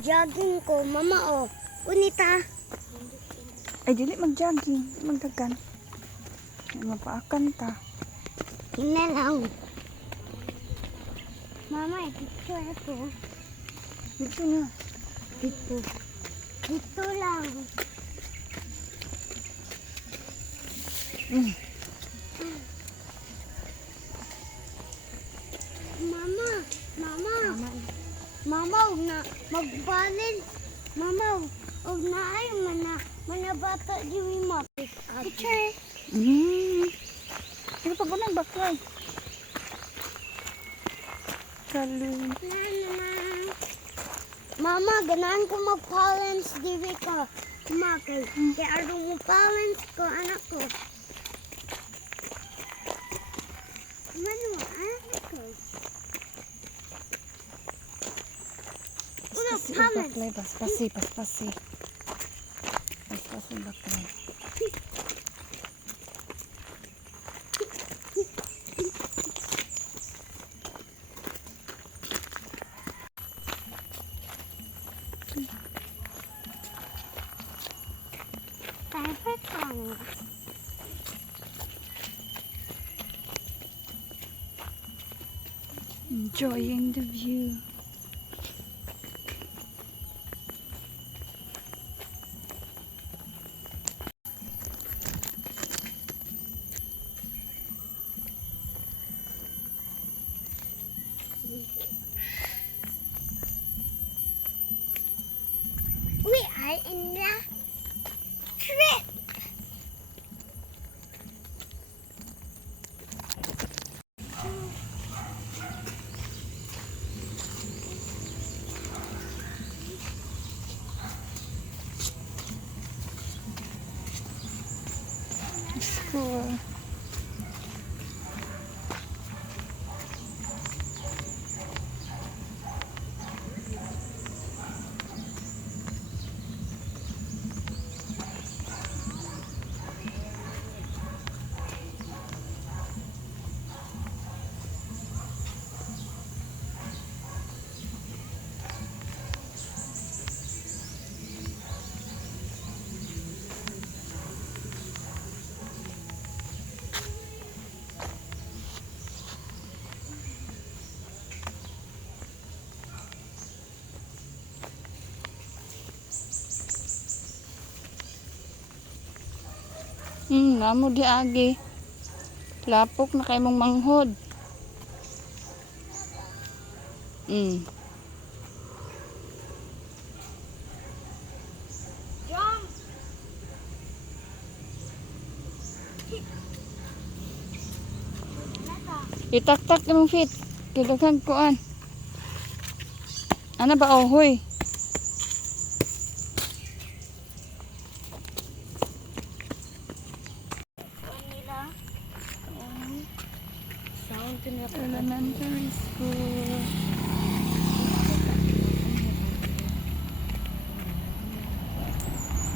jogging ko. Mama, oh. Unita. Ay, dili mag-jogging. Magdagan. Mapaakan ta. Tingnan lang. Mama, picture ako. Dito na. Dito. Dito lang. Mama, Mama, huwag na mag-balance. Mama, huwag na ay manabata yung mapit. Picture. Ano pa ba nagbaklay? Kalun. Mama, ganahan ko mag-balance diri ko. Kumakay. Kaya ano mo balance ko, anak ko. Ano, anak ko. Paspasi ang baklay. Paspasi. Paspasi ang baklay. Enjoying the view. We are in the trip. Cool. Namo di agi. Lapok na kay mong manghod. Jump. Itaktak imong feet. Kidaghan kuan. Ana ba ohoy? Elementary school.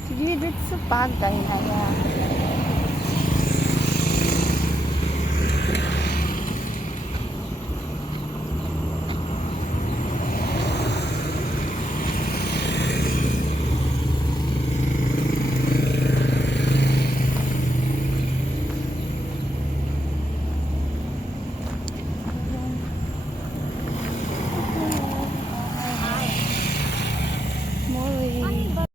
Sige, dito sa pagkay na yan.